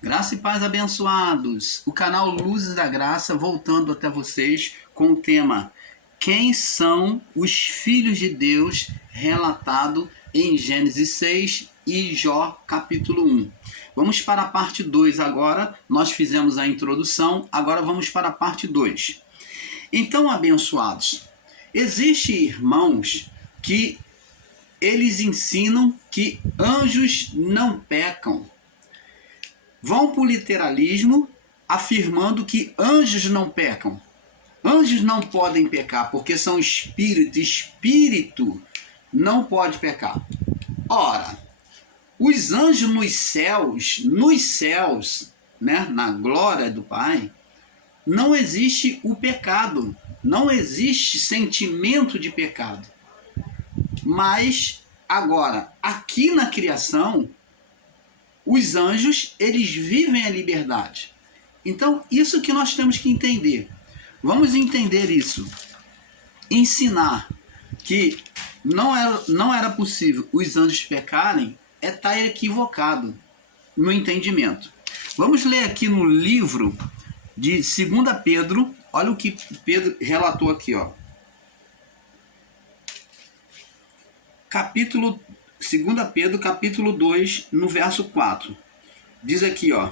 Graça e paz, abençoados. O canal Luzes da Graça voltando até vocês com o tema: quem são os filhos de Deus, relatado em Gênesis 6 e Jó capítulo 1. Vamos para a parte 2 agora. Nós fizemos a introdução, agora vamos para a parte 2. Então, abençoados, existem irmãos que eles ensinam que anjos não pecam. Vão para o literalismo afirmando que anjos não pecam. Anjos não podem pecar porque são espírito. Espírito não pode pecar. Ora, os anjos nos céus, né, na glória do Pai, não existe o pecado. Não existe sentimento de pecado. Mas, agora, aqui na criação, os anjos, eles vivem a liberdade. Então, isso que nós temos que entender. Vamos entender isso. Ensinar que não era possível os anjos pecarem é estar equivocado no entendimento. Vamos ler aqui no livro de 2 Pedro. Olha o que Pedro relatou aqui, ó. Capítulo 2 Pedro, capítulo 2, no verso 4. Diz aqui, ó: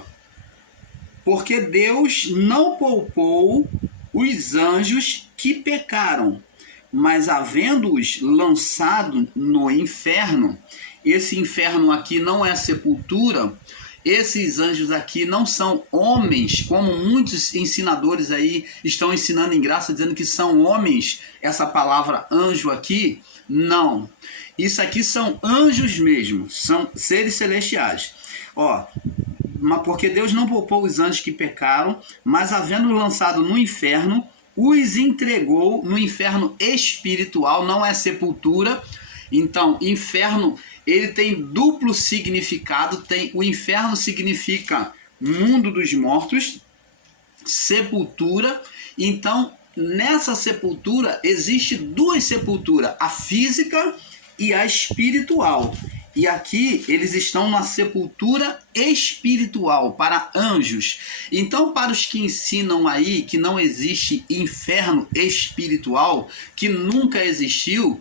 porque Deus não poupou os anjos que pecaram, mas havendo-os lançado no inferno. Esse inferno aqui não é sepultura. Esses anjos aqui não são homens, como muitos ensinadores aí estão ensinando em graça, dizendo que são homens. Essa palavra anjo aqui, não. Isso aqui são anjos mesmo, são seres celestiais. Ó, porque Deus não poupou os anjos que pecaram, mas havendo lançado no inferno, os entregou no inferno espiritual, não é sepultura. Então, inferno, ele tem duplo significado. O inferno significa mundo dos mortos, sepultura. Então, nessa sepultura, existe duas sepulturas, a física e a espiritual. E aqui eles estão na sepultura espiritual para anjos. Então, para os que ensinam aí que não existe inferno espiritual, que nunca existiu,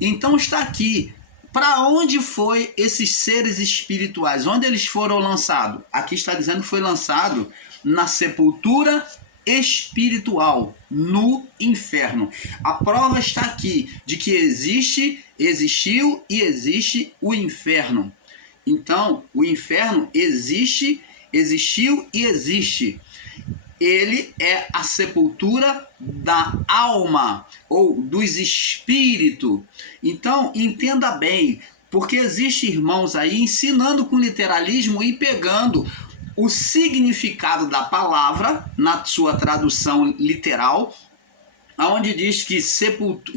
então está aqui. Para onde foi esses seres espirituais? Onde eles foram lançados? Aqui está dizendo que foi lançado na sepultura espiritual, no inferno. A prova está aqui de que existiu e existe o inferno. Então, o inferno existiu e existe. Ele é a sepultura da alma ou dos espíritos. Então, entenda bem, porque existem irmãos aí ensinando com literalismo e pegando o significado da palavra na sua tradução literal, onde diz que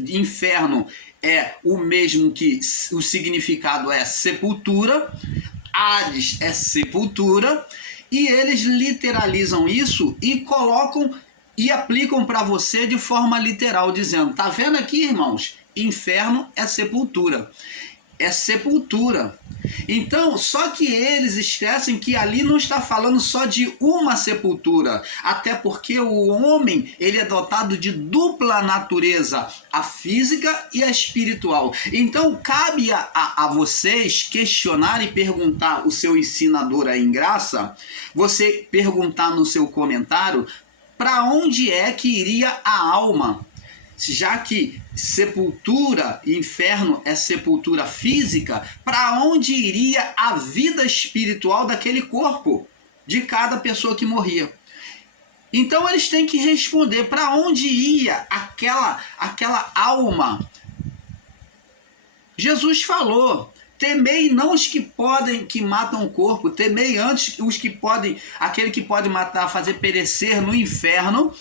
inferno é o mesmo, que o significado é sepultura, Hades é sepultura, e eles literalizam isso e colocam e aplicam para você de forma literal, dizendo: tá vendo aqui, irmãos? Inferno é sepultura. É sepultura. Então, só que eles esquecem que ali não está falando só de uma sepultura, até porque o homem, ele é dotado de dupla natureza, a física e a espiritual. Então, cabe a vocês questionar e perguntar o seu ensinador aí em graça, você perguntar no seu comentário, para onde é que iria a alma? Já que sepultura, inferno é sepultura física, para onde iria a vida espiritual daquele corpo, de cada pessoa que morria? Então eles têm que responder para onde ia aquela alma. Jesus falou: temei não os que matam o corpo, temei antes os que podem, aquele que pode matar, fazer perecer no inferno.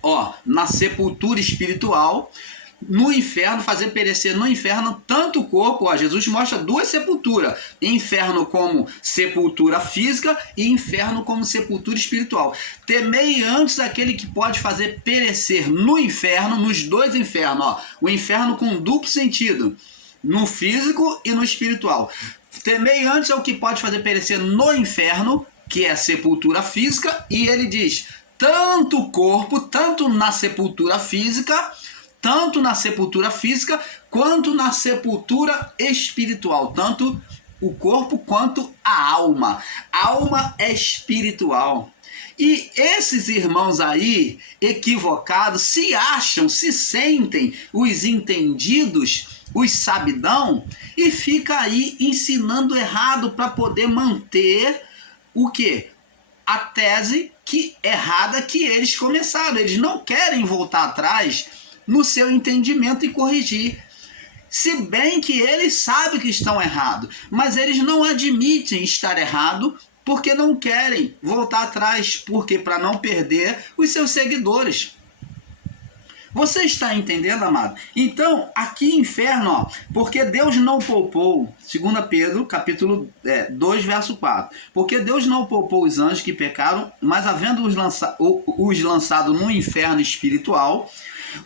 Ó, na sepultura espiritual, no inferno, fazer perecer no inferno tanto o corpo. Ó, Jesus mostra duas sepulturas: inferno como sepultura física e inferno como sepultura espiritual. Temei antes aquele que pode fazer perecer no inferno, nos dois infernos. Ó, o inferno com duplo sentido, no físico e no espiritual. Temei antes ao que pode fazer perecer no inferno que é a sepultura física, e ele diz, tanto o corpo, tanto na sepultura física, quanto na sepultura espiritual, tanto o corpo quanto a alma. A alma é espiritual. E esses irmãos aí, equivocados, se acham, se sentem os entendidos, os sabidão, e fica aí ensinando errado para poder manter o quê? A tese errada que eles começaram. Eles não querem voltar atrás no seu entendimento e corrigir. Se bem que eles sabem que estão errados, mas eles não admitem estar errado porque não querem voltar atrás, porque para não perder os seus seguidores. Você está entendendo, amado? Então, aqui inferno, ó, porque Deus não poupou, 2 Pedro, capítulo 2, verso 4. Porque Deus não poupou os anjos que pecaram, mas havendo-os lançado no inferno espiritual,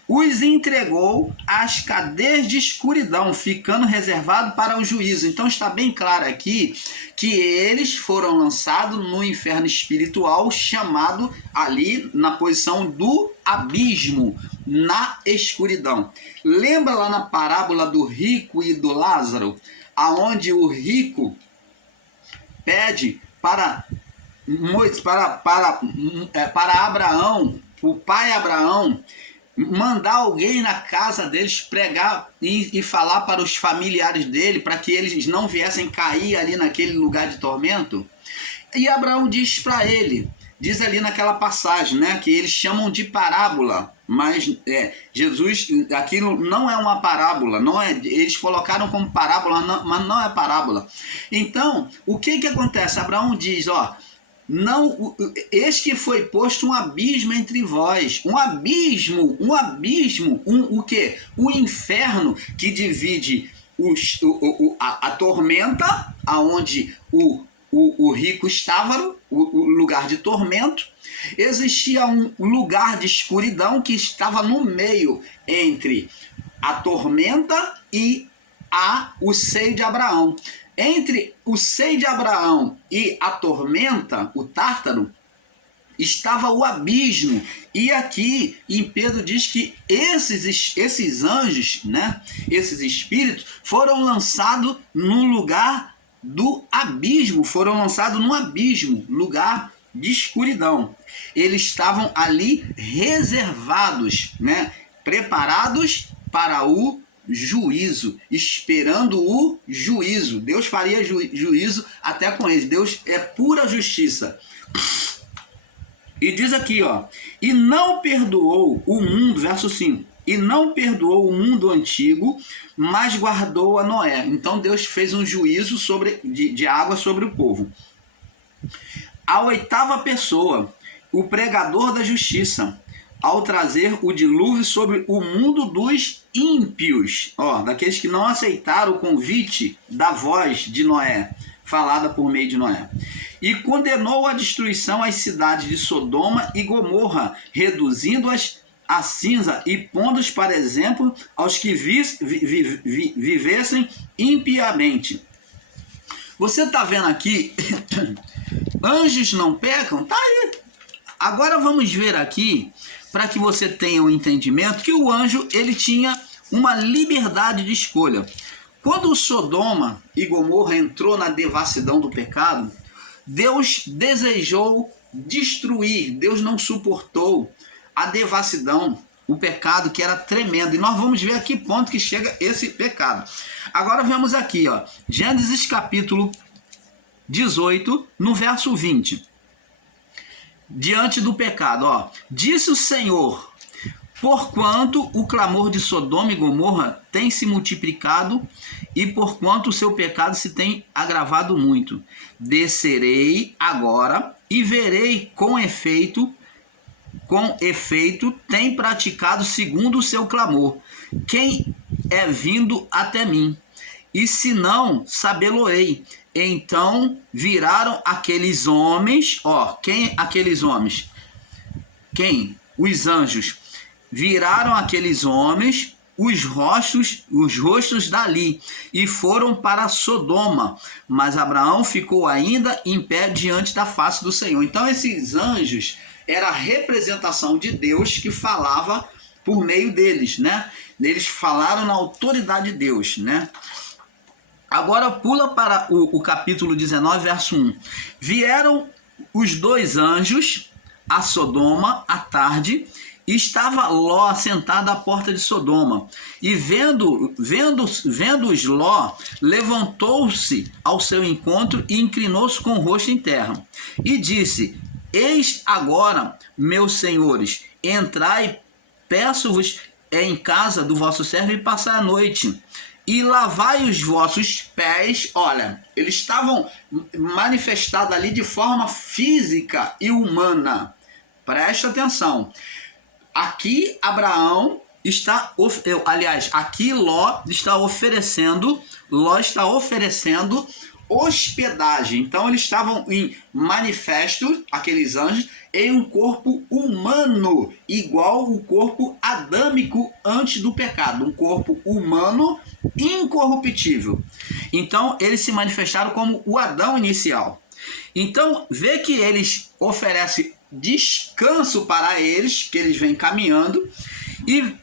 os entregou às cadeias de escuridão, ficando reservado para o juízo. Então está bem claro aqui que eles foram lançados no inferno espiritual, chamado ali na posição do abismo, na escuridão. Lembra lá na parábola do rico e do Lázaro, aonde o rico pede para Abraão, o pai Abraão, mandar alguém na casa deles pregar e falar para os familiares dele, para que eles não viessem cair ali naquele lugar de tormento. E Abraão diz para ele, diz ali naquela passagem, né, que eles chamam de parábola, mas Jesus, aquilo não é uma parábola, não é, eles colocaram como parábola, mas não é parábola. Então, o que acontece? Abraão diz, ó, não, eis que foi posto um abismo entre vós, um abismo, o quê? O inferno que divide a tormenta, aonde o rico estava, o lugar de tormento. Existia um lugar de escuridão que estava no meio entre a tormenta e o seio de Abraão. Entre o seio de Abraão e a tormenta, o Tártaro, estava o abismo. E aqui em Pedro diz que esses anjos, né, esses espíritos, foram lançados no lugar do abismo, foram lançados no abismo, lugar de escuridão. Eles estavam ali reservados, né, preparados para o juízo, esperando o juízo. Deus faria juízo até com eles. Deus é pura justiça. E diz aqui, ó, e não perdoou o mundo, verso 5, e não perdoou o mundo antigo, mas guardou a Noé. Então Deus fez um juízo de água sobre o povo. A oitava pessoa, o pregador da justiça, ao trazer o dilúvio sobre o mundo dos ímpios, ó, daqueles que não aceitaram o convite da voz de Noé, falada por meio de Noé. E condenou a destruição às cidades de Sodoma e Gomorra, reduzindo-as a cinza e pondo-os para exemplo aos que vivessem impiamente. Você está vendo aqui, anjos não pecam? Tá aí. Agora vamos ver aqui, para que você tenha um entendimento, que o anjo ele tinha uma liberdade de escolha. Quando Sodoma e Gomorra entrou na devassidão do pecado, Deus desejou destruir, Deus não suportou a devassidão, o pecado que era tremendo. E nós vamos ver a que ponto que chega esse pecado. Agora vemos aqui, ó, Gênesis capítulo 18, no verso 20. Diante do pecado, ó, disse o Senhor, porquanto o clamor de Sodoma e Gomorra tem se multiplicado e porquanto o seu pecado se tem agravado muito, descerei agora e verei com efeito tem praticado segundo o seu clamor, quem é vindo até mim, e se não, sabê-lo-ei. Então viraram aqueles homens, ó, quem aqueles homens? Quem? Os anjos. Viraram aqueles homens os rostos dali e foram para Sodoma, mas Abraão ficou ainda em pé diante da face do Senhor. Então esses anjos era a representação de Deus que falava por meio deles, né? Eles falaram na autoridade de Deus, né? Agora pula para o capítulo 19, verso 1. Vieram os dois anjos a Sodoma à tarde, e estava Ló sentado à porta de Sodoma. E vendo-os Ló, levantou-se ao seu encontro e inclinou-se com o rosto em terra. E disse: Eis agora, meus senhores, entrai, peço-vos em casa do vosso servo e passai a noite. E lavai os vossos pés. Olha, eles estavam manifestados ali de forma física e humana. Presta atenção. Aqui Abraão está, aqui Ló está oferecendo hospedagem. Então eles estavam em manifesto, aqueles anjos, em um corpo humano, igual o corpo adâmico antes do pecado, um corpo humano incorruptível. Então eles se manifestaram como o Adão inicial. Então vê que eles oferecem descanso para eles, que eles vêm caminhando, e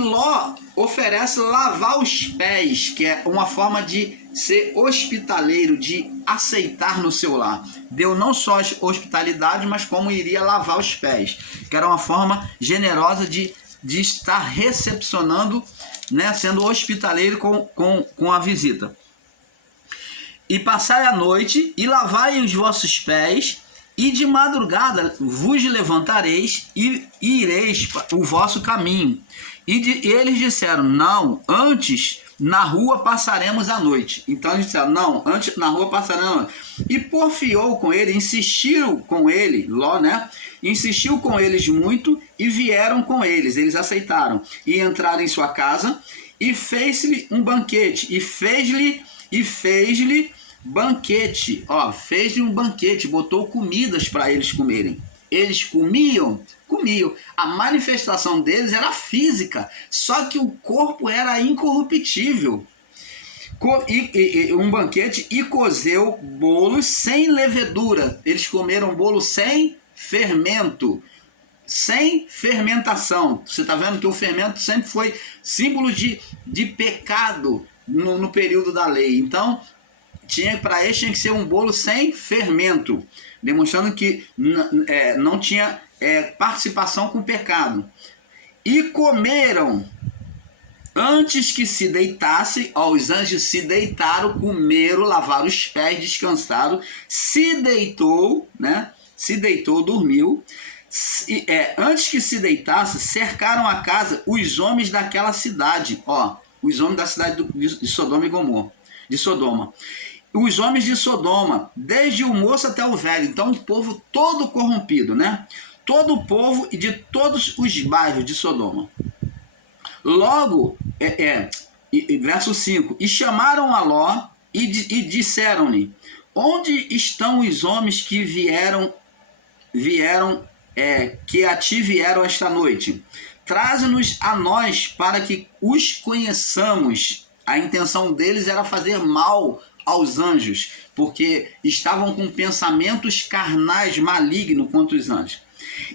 Ló oferece lavar os pés, que é uma forma de ser hospitaleiro, de aceitar no seu lar. Deu não só hospitalidade, mas como iria lavar os pés, que era uma forma generosa de estar recepcionando, né, sendo hospitaleiro com a visita. E passai a noite e lavai os vossos pés, e de madrugada vos levantareis e ireis o vosso caminho. E eles disseram: não, antes na rua passaremos a noite. Então eles disseram: não, antes na rua passaremos a noite. E porfiou com ele, insistiram com ele, Ló, né? Insistiu com eles muito e vieram com eles. Eles aceitaram e entraram em sua casa e fez-lhe um banquete. E fez-lhe banquete, fez-lhe um banquete, botou comidas para eles comerem. Eles comiam. A manifestação deles era física, só que o corpo era incorruptível. Um banquete, e cozeu bolos sem levedura. Eles comeram bolo sem fermento, sem fermentação. Você está vendo que o fermento sempre foi símbolo de pecado no período da lei. Então, para eles tinha que ser um bolo sem fermento, demonstrando que não tinha participação com o pecado. E comeram antes que se deitasse. Os anjos se deitaram, comeram, lavaram os pés, descansaram. Se deitou, dormiu. Antes que se deitasse, cercaram a casa os homens daquela cidade. Os homens da cidade de Sodoma e Gomorra. De Sodoma. Os homens de Sodoma, desde o moço até o velho. Então o povo todo corrompido, né? Todo o povo e de todos os bairros de Sodoma. Logo, verso 5. E chamaram a Ló e disseram-lhe: onde estão os homens que que a ti vieram esta noite? Traze-nos a nós para que os conheçamos. A intenção deles era fazer mal aos anjos, porque estavam com pensamentos carnais malignos contra os anjos.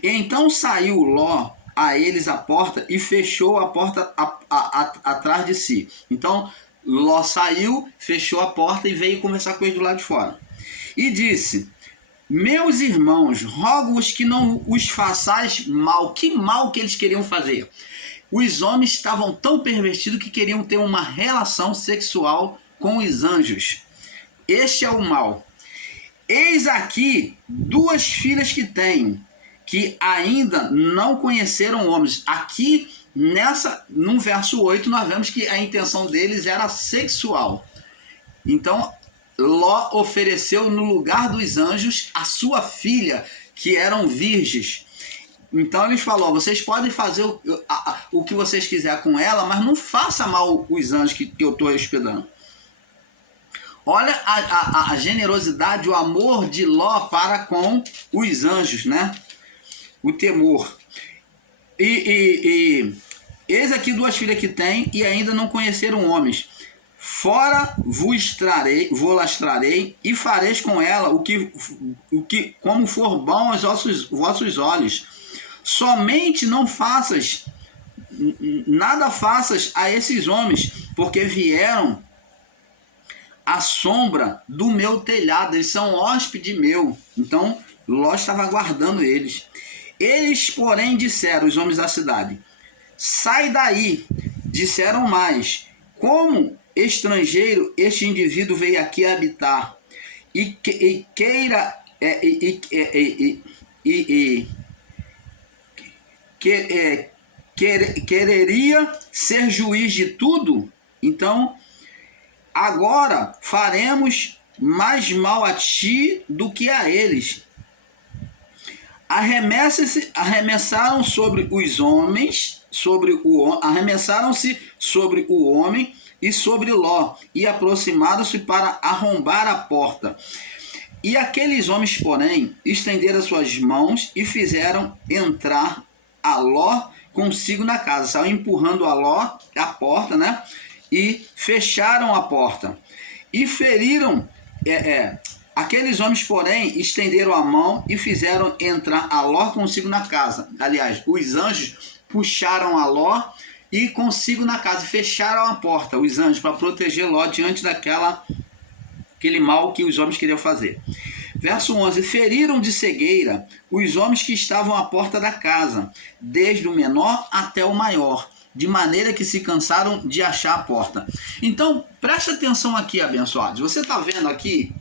E então saiu Ló a eles a porta e fechou a porta atrás de si. Então Ló saiu, fechou a porta e veio conversar com eles do lado de fora. E disse: meus irmãos, rogo-vos que não os façais mal. Que mal que eles queriam fazer? Os homens estavam tão pervertidos que queriam ter uma relação sexual com os anjos. Este é o mal. Eis aqui 2 filhas que tenho, que ainda não conheceram homens. Aqui, no verso 8, nós vemos que a intenção deles era sexual. Então, Ló ofereceu no lugar dos anjos a sua filha, que eram virgens. Então eles falaram: vocês podem fazer o que vocês quiserem com ela, mas não faça mal os anjos que eu estou hospedando. Olha a generosidade, o amor de Ló para com os anjos, né? O temor. Eis aqui 2 filhas que têm e ainda não conheceram homens. Fora vos las trarei e fareis com ela o que como for bom aos vossos olhos. Somente não faças, nada faças a esses homens, porque vieram à sombra do meu telhado, eles são hóspede meu. Então Ló estava aguardando eles. Eles, porém, disseram, os homens da cidade, sai daí. Disseram mais, como estrangeiro este indivíduo veio aqui habitar e quereria ser juiz de tudo? Então agora faremos mais mal a ti do que a eles. Arremessaram sobre os homens, arremessaram-se sobre o homem e sobre Ló, e aproximaram-se para arrombar a porta. E aqueles homens, porém, estenderam suas mãos e fizeram entrar a Ló consigo na casa. Saiu empurrando a Ló, a porta, né? E fecharam a porta. E feriram... Aqueles homens, porém, estenderam a mão e fizeram entrar a Ló consigo na casa. Aliás, os anjos puxaram a Ló e consigo na casa, fecharam a porta, os anjos, para proteger Ló diante daquele mal que os homens queriam fazer. Verso 11, feriram de cegueira os homens que estavam à porta da casa, desde o menor até o maior, de maneira que se cansaram de achar a porta. Então, preste atenção aqui, abençoados. Você está vendo aqui?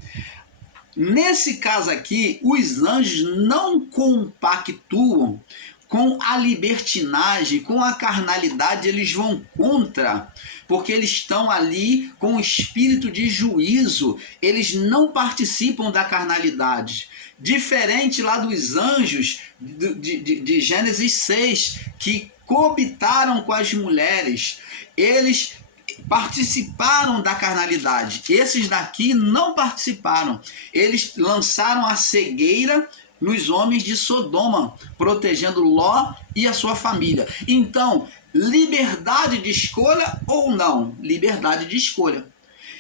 Nesse caso aqui, os anjos não compactuam com a libertinagem, com a carnalidade, eles vão contra, porque eles estão ali com o espírito de juízo, eles não participam da carnalidade. Diferente lá dos anjos de Gênesis 6, que coabitaram com as mulheres, eles participaram da carnalidade. Esses daqui não participaram. Eles lançaram a cegueira nos homens de Sodoma, protegendo Ló e a sua família. Então, liberdade de escolha ou não? Liberdade de escolha.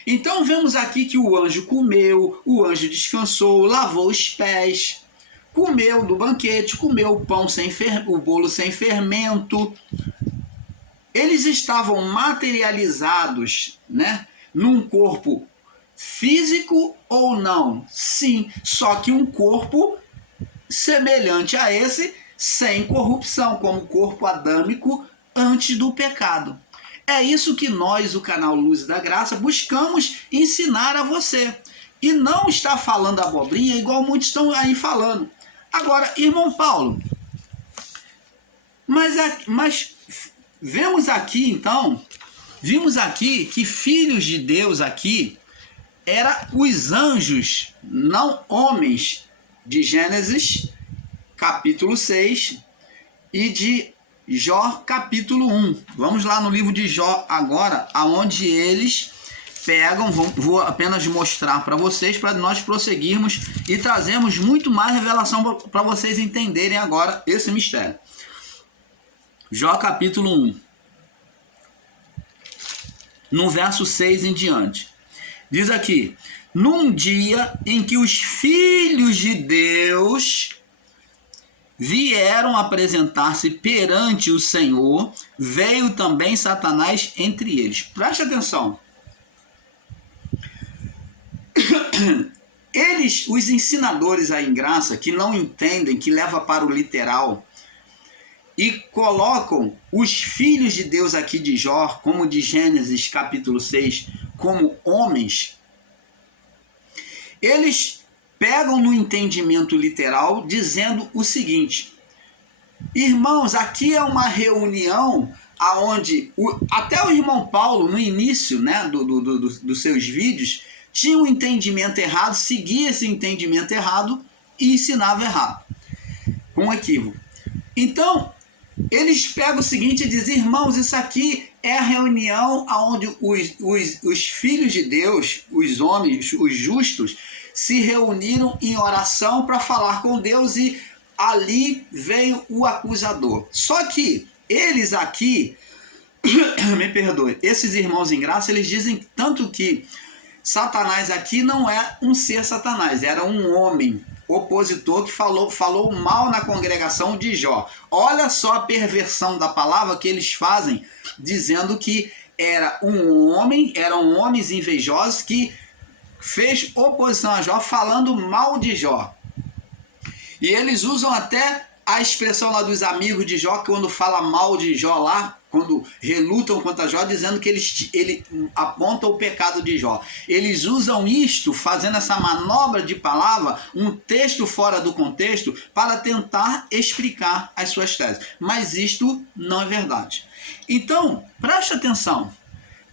Então, vemos aqui que o anjo comeu, o anjo descansou, lavou os pés, comeu do banquete, comeu o pão o bolo sem fermento. Eles estavam materializados, né, num corpo físico ou não? Sim, só que um corpo semelhante a esse, sem corrupção, como o corpo adâmico antes do pecado. É isso que nós, o canal Luz da Graça, buscamos ensinar a você. E não está falando abobrinha igual muitos estão aí falando. Agora, irmão Paulo, mas vimos aqui que filhos de Deus aqui eram os anjos, não homens, de Gênesis capítulo 6 e de Jó capítulo 1. Vamos lá no livro de Jó agora, aonde eles pegam, vou apenas mostrar para vocês, para nós prosseguirmos e trazermos muito mais revelação para vocês entenderem agora esse mistério. Jó capítulo 1, no verso 6 em diante. Diz aqui: num dia em que os filhos de Deus vieram apresentar-se perante o Senhor, veio também Satanás entre eles. Preste atenção. Eles, os ensinadores aí em graça, que não entendem, que leva para o literal, e colocam os filhos de Deus aqui de Jó, como de Gênesis capítulo 6, como homens, eles pegam no entendimento literal dizendo o seguinte: irmãos, aqui é uma reunião aonde até o irmão Paulo, no início, né, dos seus vídeos, tinha um entendimento errado, seguia esse entendimento errado e ensinava errado, com equívoco. Então, eles pegam o seguinte e dizem: irmãos, isso aqui é a reunião onde os filhos de Deus, os homens, os justos, se reuniram em oração para falar com Deus, e ali veio o acusador. Só que eles aqui me perdoe, esses irmãos em graça, eles dizem tanto que Satanás aqui não é um ser Satanás, era um homem opositor que falou mal na congregação de Jó. Olha só a perversão da palavra que eles fazem, dizendo que eram homens invejosos que fez oposição a Jó, falando mal de Jó. E eles usam até a expressão lá dos amigos de Jó, quando fala mal de Jó lá, quando relutam contra Jó, dizendo que ele aponta o pecado de Jó. Eles usam isto, fazendo essa manobra de palavra, um texto fora do contexto, para tentar explicar as suas teses. Mas isto não é verdade. Então, preste atenção.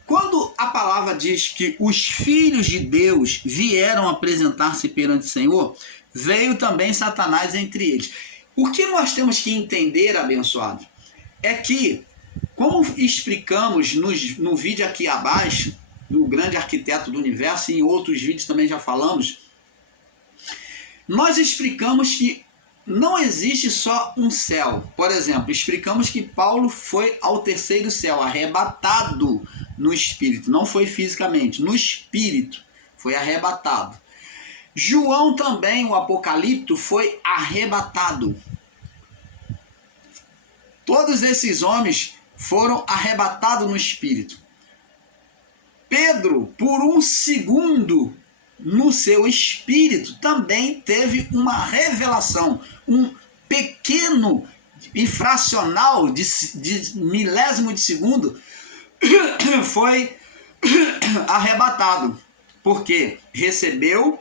Quando a palavra diz que os filhos de Deus vieram apresentar-se perante o Senhor, veio também Satanás entre eles. O que nós temos que entender, abençoado, é que, como explicamos no vídeo aqui abaixo, do grande arquiteto do universo, e em outros vídeos também já falamos, nós explicamos que não existe só um céu. Por exemplo, explicamos que Paulo foi ao terceiro céu, arrebatado no espírito, não foi fisicamente, no espírito, foi arrebatado. João também, o Apocalipto, foi arrebatado. Todos esses homens foram arrebatados no espírito. Pedro, por um segundo, no seu espírito, também teve uma revelação, um pequeno e fracional de milésimo de segundo, foi arrebatado, porque recebeu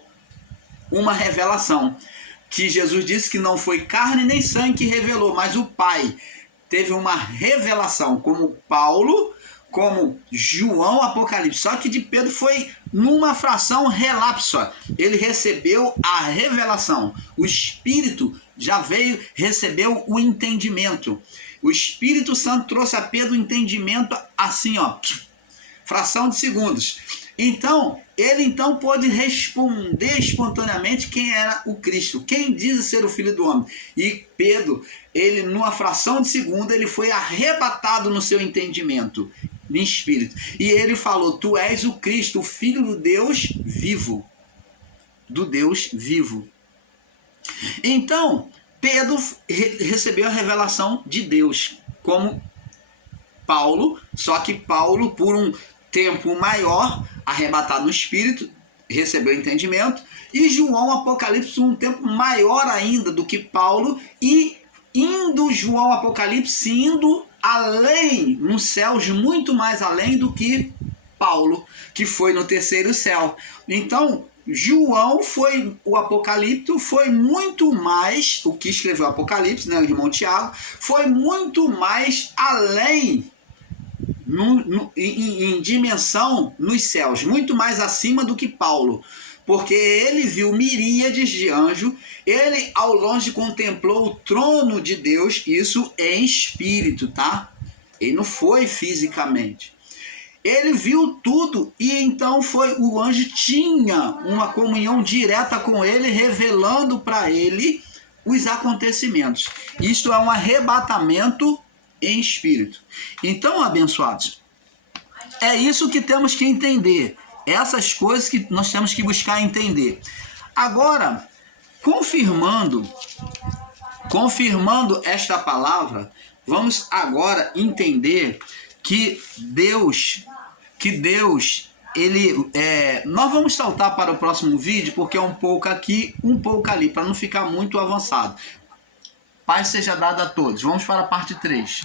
uma revelação, que Jesus disse que não foi carne nem sangue que revelou, mas o Pai. Teve uma revelação, como Paulo, como João, Apocalipse. Só que de Pedro foi numa fração relapso. Ele recebeu a revelação. O Espírito já veio, recebeu o entendimento. O Espírito Santo trouxe a Pedro o entendimento assim, ó, fração de segundos. Então, ele pôde responder espontaneamente quem era o Cristo, quem diz ser o Filho do Homem. E Pedro, ele numa fração de segundo, ele foi arrebatado no seu entendimento, no espírito. E ele falou, tu és o Cristo, o Filho do Deus vivo. Do Deus vivo. Então, Pedro recebeu a revelação de Deus, como Paulo, só que Paulo, por um tempo maior, arrebatado no espírito, recebeu entendimento, e João, Apocalipse, um tempo maior ainda do que Paulo, e indo João, Apocalipse, indo além, nos céus, muito mais além do que Paulo, que foi no terceiro céu. Então, João foi, o Apocalipse foi muito mais, o que escreveu o Apocalipse, né, o irmão Tiago, foi muito mais além em dimensão nos céus, muito mais acima do que Paulo, porque ele viu miríades de anjos, ele ao longe contemplou o trono de Deus, isso em espírito, tá? Ele não foi fisicamente. Ele viu tudo e então o anjo tinha uma comunhão direta com ele, revelando para ele os acontecimentos. Isto é um arrebatamento em espírito. Então, abençoados, é isso que temos que entender. Essas coisas que nós temos que buscar entender. Agora, confirmando esta palavra, vamos agora entender que Deus, nós vamos saltar para o próximo vídeo, porque é um pouco aqui, um pouco ali, para não ficar muito avançado. Paz seja dada a todos. Vamos para a parte 3.